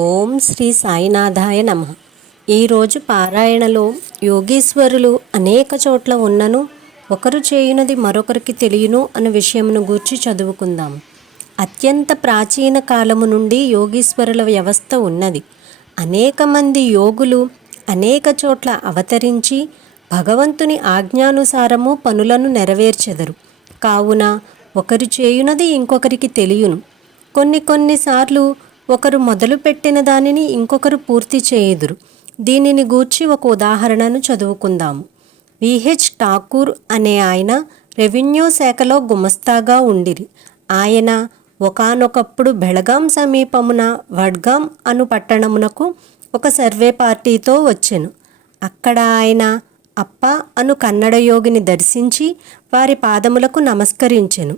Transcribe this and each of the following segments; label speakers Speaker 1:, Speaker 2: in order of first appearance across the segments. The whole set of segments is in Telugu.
Speaker 1: ఓం శ్రీ సాయినాథాయ నమ. ఈరోజు పారాయణలో యోగీశ్వరులు అనేక చోట్ల ఉన్నను ఒకరు చేయునది మరొకరికి తెలియను అనే విషయమును గూర్చి చదువుకుందాం. అత్యంత ప్రాచీన కాలము నుండి యోగీశ్వరుల వ్యవస్థ ఉన్నది. అనేక మంది యోగులు అనేక చోట్ల అవతరించి భగవంతుని ఆజ్ఞానుసారము పనులను నెరవేర్చెదరు. కావున ఒకరు చేయునది ఇంకొకరికి తెలియను. కొన్ని కొన్నిసార్లు ఒకరు మొదలుపెట్టిన దానిని ఇంకొకరు పూర్తి చేయుదురు. దీనిని గూర్చి ఒక ఉదాహరణను చదువుకుందాము విహెచ్ ఠాకూర్ అనే ఆయన రెవెన్యూ శాఖలో గుమస్తాగా ఉండిరి. ఆయన ఒకానొకప్పుడు బెళగాం సమీపమున వడ్గాం అను పట్టణమునకు ఒక సర్వే పార్టీతో వచ్చెను. అక్కడ ఆయన అప్ప అను కన్నడ యోగిని దర్శించి వారి పాదములకు నమస్కరించెను.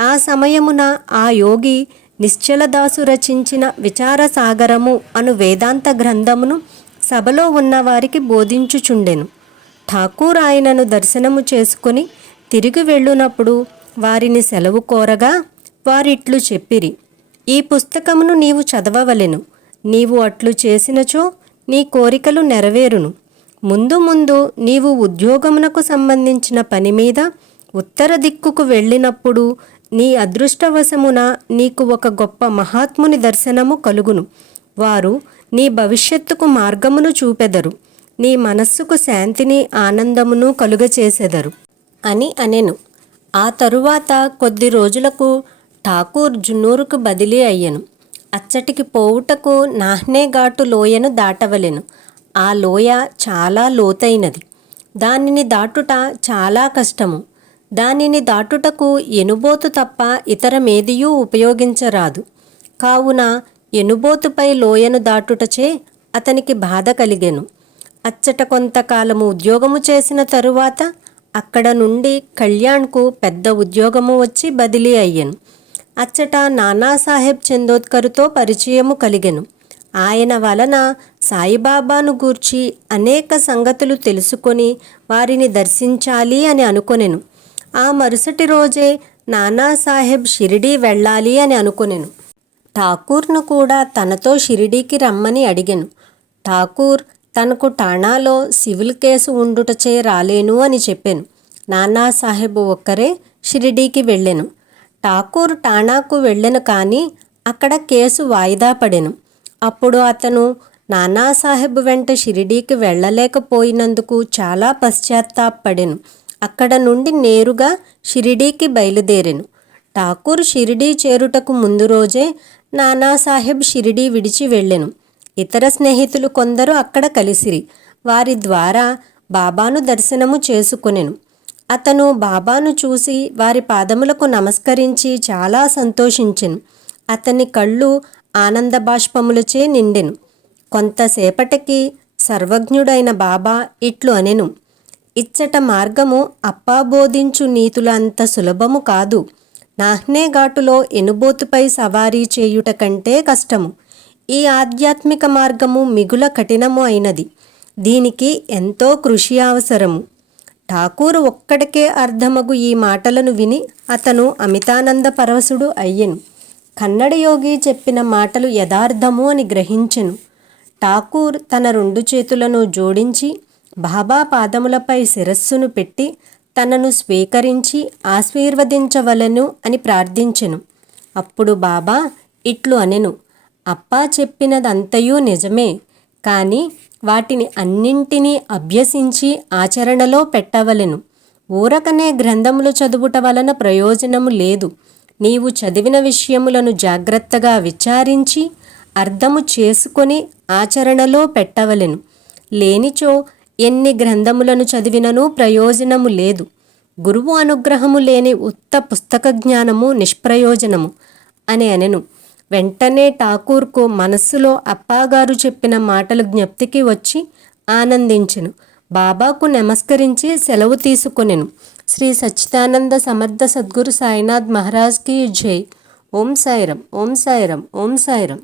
Speaker 1: ఆ సమయమున ఆ యోగి నిశ్చలదాసు రచించిన విచారసాగరము అను వేదాంత గ్రంథమును సభలో ఉన్నవారికి బోధించుచుండెను. ఠాకూర్ ఆయనను దర్శనము చేసుకుని తిరిగి వెళ్ళునప్పుడు వారిని సెలవు కోరగా వారిట్లు చెప్పిరి ఈ పుస్తకమును నీవు చదవవలెను. నీవు అట్లు చేసినచో నీ కోరికలు నెరవేరును. ముందు ముందు నీవు ఉద్యోగమునకు సంబంధించిన పని మీద ఉత్తర దిక్కుకు వెళ్ళినప్పుడు నీ అదృష్టవశమున నీకు ఒక గొప్ప మహాత్ముని దర్శనము కలుగును. వారు నీ భవిష్యత్తుకు మార్గమును చూపెదరు. నీ మనస్సుకు శాంతిని ఆనందమును కలుగచేసెదరు. అని అనెను. ఆ తరువాత కొద్ది రోజులకు ఠాకూర్ జున్నూరుకు బదిలీ అయ్యను. అచ్చటికి పోవుటకు నాహ్నేఘాటు లోయను దాటవలెను. ఆ లోయ చాలా లోతైనది. దానిని దాటుట చాలా కష్టము. దానిని దాటుటకు ఎనుబోతు తప్ప ఇతరమేదియూ ఉపయోగించరాదు. కావున ఎనుబోతుపై లోయను దాటుటచే అతనికి బాధ కలిగెను. అచ్చట కొంతకాలము ఉద్యోగము చేసిన తరువాత అక్కడ నుండి కళ్యాణ్కు పెద్ద ఉద్యోగము వచ్చి బదిలీ అయ్యను. అచ్చట నానాసాహెబ్ చందోద్కర్తో పరిచయము కలిగెను. ఆయన వలన సాయిబాబాను గూర్చి అనేక సంగతులు తెలుసుకొని వారిని దర్శించాలి అని అనుకొనెను. ఆ మరుసటి రోజే నానాసాహెబ్ షిరిడీ వెళ్ళాలి అని అనుకునేను. ఠాకూర్ను కూడా తనతో షిరిడీకి రమ్మని అడిగాను. ఠాకూర్ తనకు ఠాణాలో సివిల్ కేసు ఉండుటచే రాలేను అని చెప్పాను. నానాసాహెబ్ ఒక్కరే షిరిడీకి వెళ్ళాను. ఠాకూర్ ఠాణాకు వెళ్ళాను కానీ అక్కడ కేసు వాయిదా పడెను. అప్పుడు అతను నానాసాహెబ్ వెంట షిరిడీకి వెళ్ళలేకపోయినందుకు చాలా పశ్చాత్తాపడాను అక్కడ నుండి నేరుగా షిరిడీకి బయలుదేరెను. ఠాకూర్ షిరిడీ చేరుటకు ముందు రోజే నానాసాహెబ్ షిరిడీ విడిచి వెళ్ళెను. ఇతర స్నేహితులు కొందరు అక్కడ కలిసిరి. వారి ద్వారా బాబాను దర్శనము చేసుకొనెను. అతను బాబాను చూసి వారి పాదములకు నమస్కరించి చాలా సంతోషించెను. అతని కళ్ళు ఆనంద బాష్పములచే నిండెను. కొంతసేపటికి సర్వజ్ఞుడైన బాబా ఇట్లు అనెను. ఇచ్చట మార్గము అప్పాబోధించు నీతుల అంత సులభము కాదు. నాహ్నేఘాటులో ఎనుబోతుపై సవారీ చేయుట కంటే కష్టము. ఈ ఆధ్యాత్మిక మార్గము మిగుల కఠినము అయినది. దీనికి ఎంతో కృషి అవసరము. ఠాకూరు ఒక్కడికే అర్థమగు ఈ మాటలను విని అతను అమితానంద పరవశుడు అయ్యెను. కన్నడ యోగి చెప్పిన మాటలు యథార్థము అని గ్రహించెను. ఠాకూర్ తన రెండు చేతులను జోడించి బాబా పాదములపై శిరస్సును పెట్టి తనను స్వీకరించి ఆశీర్వదించవలను అని ప్రార్థించెను. అప్పుడు బాబా ఇట్లు అనెను. అప్పా చెప్పినదంతయూ నిజమే. కానీ వాటిని అన్నింటినీ అభ్యసించి ఆచరణలో పెట్టవలెను. ఊరకనే గ్రంథములు చదువుట వలన ప్రయోజనము లేదు. నీవు చదివిన విషయములను జాగ్రత్తగా విచారించి అర్థము చేసుకొని ఆచరణలో పెట్టవలెను. లేనిచో ఎన్ని గ్రంథములను చదివినను ప్రయోజనము లేదు. గురువు అనుగ్రహము లేని ఉత్త పుస్తక జ్ఞానము నిష్ప్రయోజనము అని అనెను. వెంటనే ఠాకూర్కు మనస్సులో అప్పాగారు చెప్పిన మాటలు జ్ఞప్తికి వచ్చి ఆనందించెను. బాబాకు నమస్కరించి సెలవు తీసుకొనెను. శ్రీ సచ్చిదానంద సమర్థ సద్గురు సాయినాథ్ మహారాజ్కి జై. ఓం సాయిరం ఓం సాయిరం ఓం సాయిరం